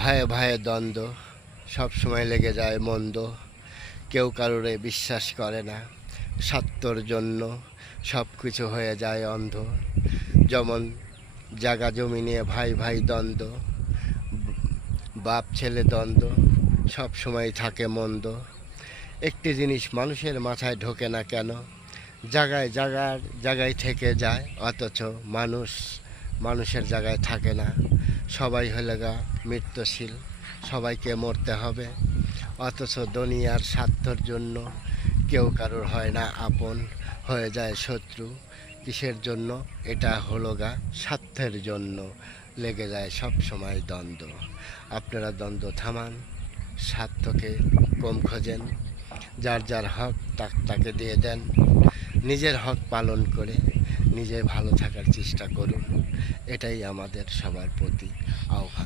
ভায়ে ভায়ে দ্বন্দ্ব, সব সময় লেগে যায় মন্দ। কেউ কারোরে বিশ্বাস করে না, স্বার্থর জন্য সব কিছু হয়ে যায় অন্ধ। যেমন জাগা জমি নিয়ে ভাই ভাই দ্বন্দ্ব, বাপ ছেলে দ্বন্দ্ব, সব সময় থাকে মন্দ। একটি জিনিস মানুষের মাথায় ঢোকে না কেন, জায়গায় জায়গায় থেকে যায়, অথচ মানুষের জায়গায় থাকে না। সবাই হলে গা মৃত্যুশীল, সবাইকে মরতে হবে, অথচ দুনিয়ার স্বার্থর জন্য কেউ কারোর হয় না আপন, হয়ে যায় শত্রু। কিসের জন্য? এটা হলো গা স্বার্থের জন্য লেগে যায় সব সময় দ্বন্দ্ব। আপনারা দ্বন্দ্ব থামান, স্বার্থকে কম খোঁজেন, যার যার হক তাকে দিয়ে দেন। নিজের হক পালন করে নিজে ভালো থাকার চেষ্টা করুন, এটাই আমাদের সবার প্রতি আহ্বান।